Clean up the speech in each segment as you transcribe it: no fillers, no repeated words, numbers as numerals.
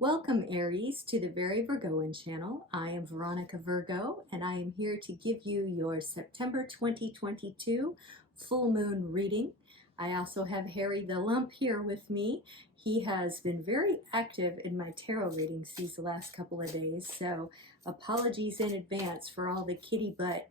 Welcome Aries to the Very Virgoan channel. I am Veronica Virgo and I am here to give you your September 2022 full moon reading. I also have Harry the Lump here with me. He has been very active in my tarot readings these last couple of days, so apologies in advance for all the kitty butt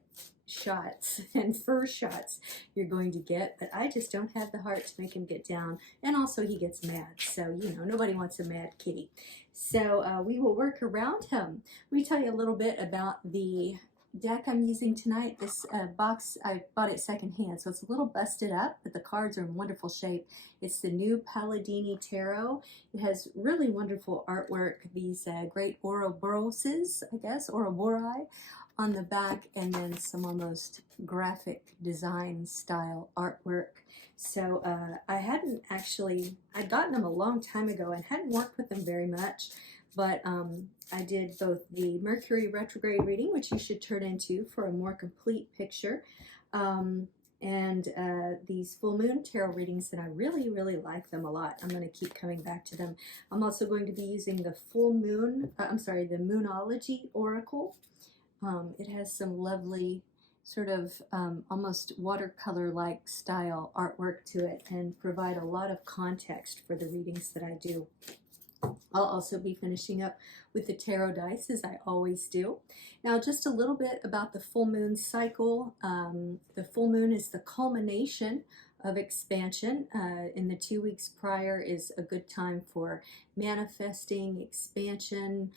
shots and fur shots you're going to get, but I just don't have the heart to make him get down, and also he gets mad, so nobody wants a mad kitty. So we will work around him. Let me tell you a little bit about the deck I'm using tonight. This box, I bought it secondhand, so it's a little busted up, but the cards are in wonderful shape. It's the new Palladini Tarot. It has really wonderful artwork, these great Ouroboroses, I guess, Ouroboros, on the back, and then some almost graphic design style artwork. So I'd gotten them a long time ago and hadn't worked with them very much, but I did both the Mercury retrograde reading, which you should turn into for a more complete picture, and these full moon tarot readings, and I really like them a lot. I'm going to keep coming back to them. I'm also going to be using the full moon, the Moonology Oracle. It has some lovely sort of almost watercolor-like style artwork to it and provide a lot of context for the readings that I do. I'll also be finishing up with the tarot dice, as I always do. Now, just a little bit about the full moon cycle. The full moon is the culmination of expansion. In the 2 weeks prior is a good time for manifesting, expansion,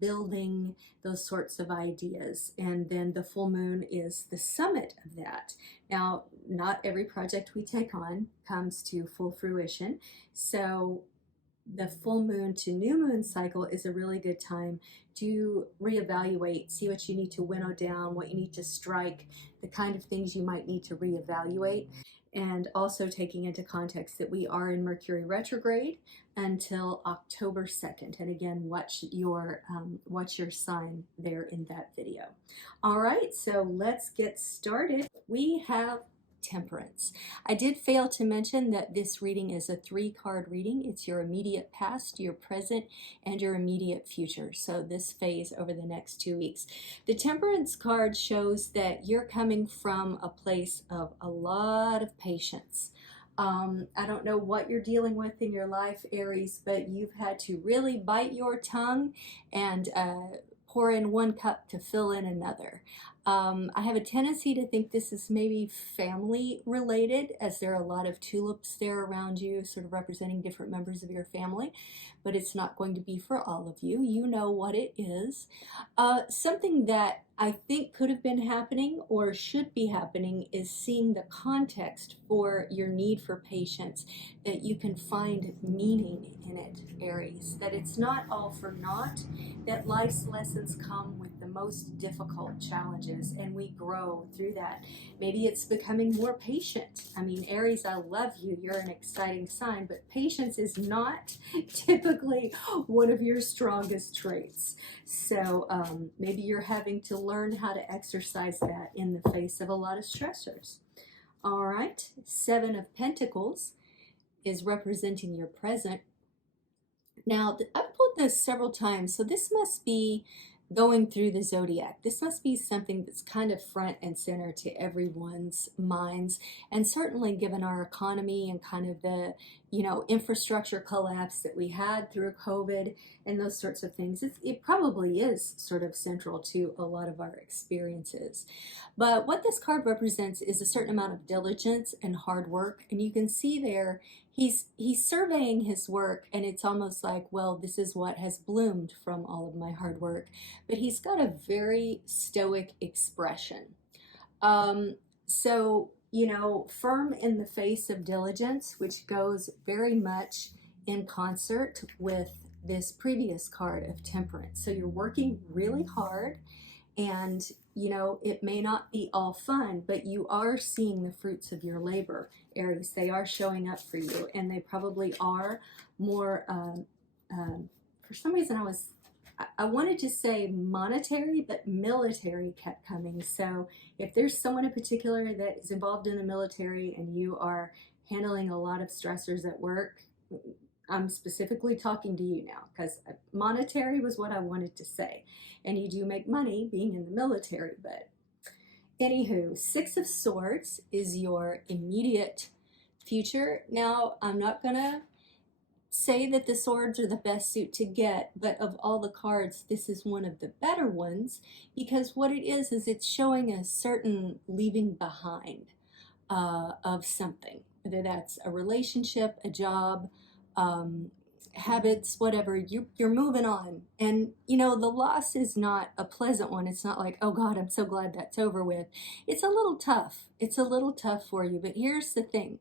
building, those sorts of ideas. And then the full moon is the summit of that. Now, not every project we take on comes to full fruition. So the full moon to new moon cycle is a really good time to reevaluate, see what you need to winnow down, what you need to strike, the kind of things you might need to reevaluate. And also taking into context that we are in Mercury retrograde until October 2nd. And again, watch your sign there in that video. All right, so let's get started. We have Temperance. I did fail to mention that this reading is a 3-card reading. It's your immediate past, your present, and your immediate future. So this phase over the next 2 weeks. The Temperance card shows that you're coming from a place of a lot of patience. I don't know what you're dealing with in your life, Aries, but you've had to really bite your tongue and pour in 1 cup to fill in another. I have a tendency to think this is maybe family related, as there are a lot of tulips there around you, sort of representing different members of your family, but it's not going to be for all of you. You know what it is. Something that I think could have been happening or should be happening is seeing the context for your need for patience, that you can find meaning in it, Aries, that it's not all for naught, that life's lessons come with the most difficult challenges and we grow through that. Maybe it's becoming more patient. I mean, Aries, I love you. You're an exciting sign, but patience is not typically one of your strongest traits. So maybe you're having to learn how to exercise that in the face of a lot of stressors. All right, 7 of Pentacles is representing your present. Now, I've pulled this several times, so this must be going through the Zodiac. This must be something that's kind of front and center to everyone's minds, and certainly given our economy and kind of the infrastructure collapse that we had through COVID and those sorts of things, it probably is sort of central to a lot of our experiences. But what this card represents is a certain amount of diligence and hard work, and you can see there he's surveying his work, and it's almost like, well, this is what has bloomed from all of my hard work. But he's got a very stoic expression. So firm in the face of diligence, which goes very much in concert with this previous card of Temperance. So you're working really hard, and it may not be all fun, but you are seeing the fruits of your labor, Aries. They are showing up for you, and they probably are more, for some reason I wanted to say monetary, but military kept coming. So if there's someone in particular that is involved in the military and you are handling a lot of stressors at work, I'm specifically talking to you now because monetary was what I wanted to say. And you do make money being in the military, but anywho, Six of Swords is your immediate future. Now, I'm not going to say that the swords are the best suit to get, but of all the cards, this is one of the better ones because what it is it's showing a certain leaving behind of something, whether that's a relationship, a job, habits, whatever. You're moving on, and you know the loss is not a pleasant one. It's not like, oh God, I'm so glad that's over with. It's a little tough. It's a little tough for you. But here's the thing: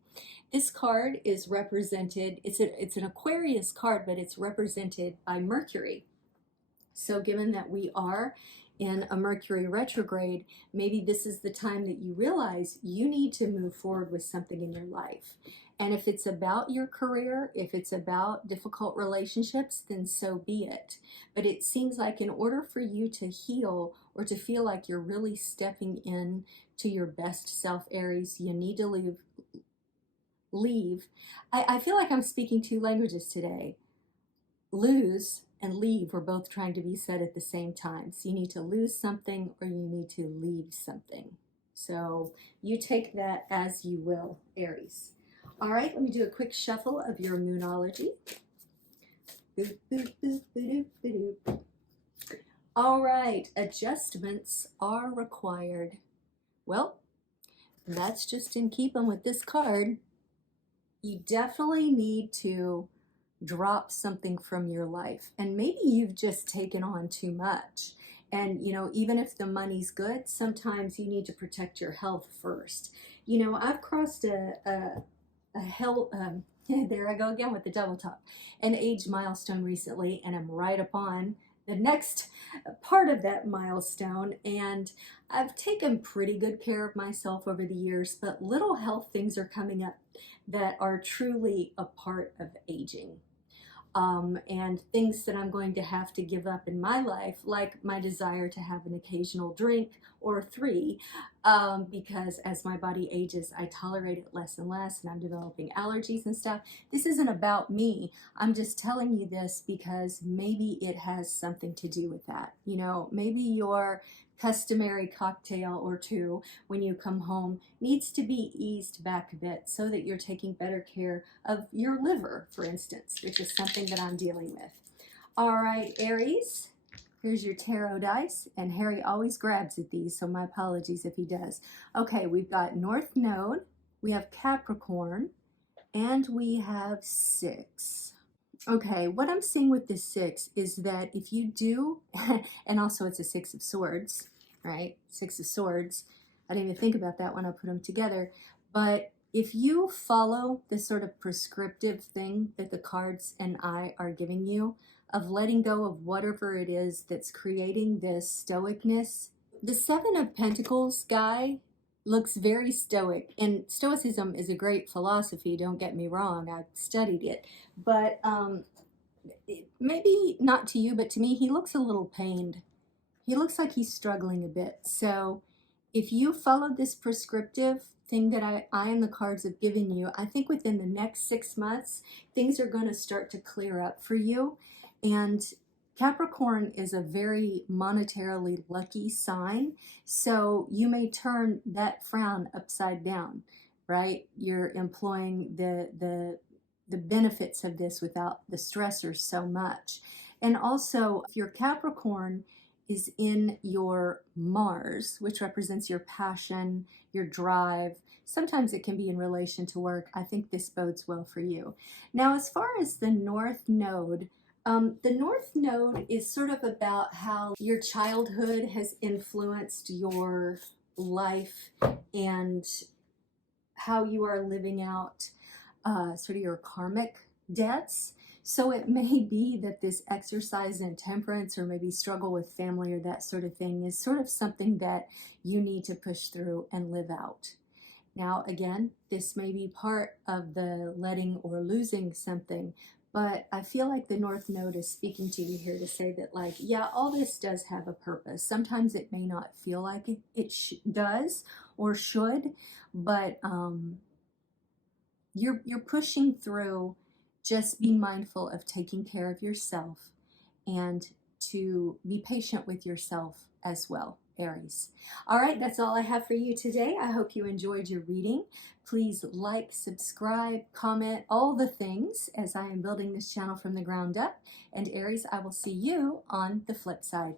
this card is represented. It's an Aquarius card, but it's represented by Mercury. So given that we are in a Mercury retrograde, maybe this is the time that you realize you need to move forward with something in your life. And if it's about your career, if it's about difficult relationships, then so be it. But it seems like in order for you to heal or to feel like you're really stepping in to your best self, Aries, you need to leave. I feel like I'm speaking two languages today. Lose and leave were both trying to be said at the same time. So you need to lose something or you need to leave something. So you take that as you will, Aries. All right, let me do a quick shuffle of your Moonology. Boop, boop, boop, boop, boop, boop. All right, adjustments are required. Well, that's just in keeping with this card. You definitely need to drop something from your life, and maybe you've just taken on too much. And you know, even if the money's good, sometimes you need to protect your health first. You know, I've crossed a health there I go again with the double top, an age milestone recently, and I'm right upon the next part of that milestone, and I've taken pretty good care of myself over the years, but little health things are coming up that are truly a part of aging. And things that I'm going to have to give up in my life, like my desire to have an occasional drink or three, because as my body ages, I tolerate it less and less, and I'm developing allergies and stuff. This isn't about me. I'm just telling you this because maybe it has something to do with that. You know, maybe your customary cocktail or two when you come home needs to be eased back a bit so that you're taking better care of your liver, for instance, which is something that I'm dealing with. All right, Aries, here's your tarot dice, and Harry always grabs at these, so my apologies if he does. Okay, we've got North Node, we have Capricorn, and we have 6. Okay, what I'm seeing with this 6 is that if you do, and also it's a 6 of Swords, right? 6 of Swords. I didn't even think about that when I put them together. But if you follow this sort of prescriptive thing that the cards and I are giving you, of letting go of whatever it is that's creating this stoicness, the 7 of Pentacles guy looks very stoic, and Stoicism is a great philosophy, don't get me wrong, I've studied it, but maybe not to you, but to me, he looks a little pained. He looks like he's struggling a bit. So if you follow this prescriptive thing that I and the cards have given you, I think within the next 6 months, things are going to start to clear up for you. And Capricorn is a very monetarily lucky sign, so you may turn that frown upside down, right? You're employing the benefits of this without the stressors so much. And also, if your Capricorn is in your Mars, which represents your passion, your drive, sometimes it can be in relation to work. I think this bodes well for you. Now, as far as the North Node, the North Node is sort of about how your childhood has influenced your life and how you are living out sort of your karmic debts. So it may be that this exercise in temperance or maybe struggle with family or that sort of thing is sort of something that you need to push through and live out. Now, again, this may be part of the letting or losing something, but I feel like the North Node is speaking to you here to say that, like, yeah, all this does have a purpose. Sometimes it may not feel like it does or should, but you're pushing through just be mindful of taking care of yourself and to be patient with yourself as well, Aries. All right, that's all I have for you today. I hope you enjoyed your reading. Please like, subscribe, comment, all the things as I am building this channel from the ground up. And Aries, I will see you on the flip side.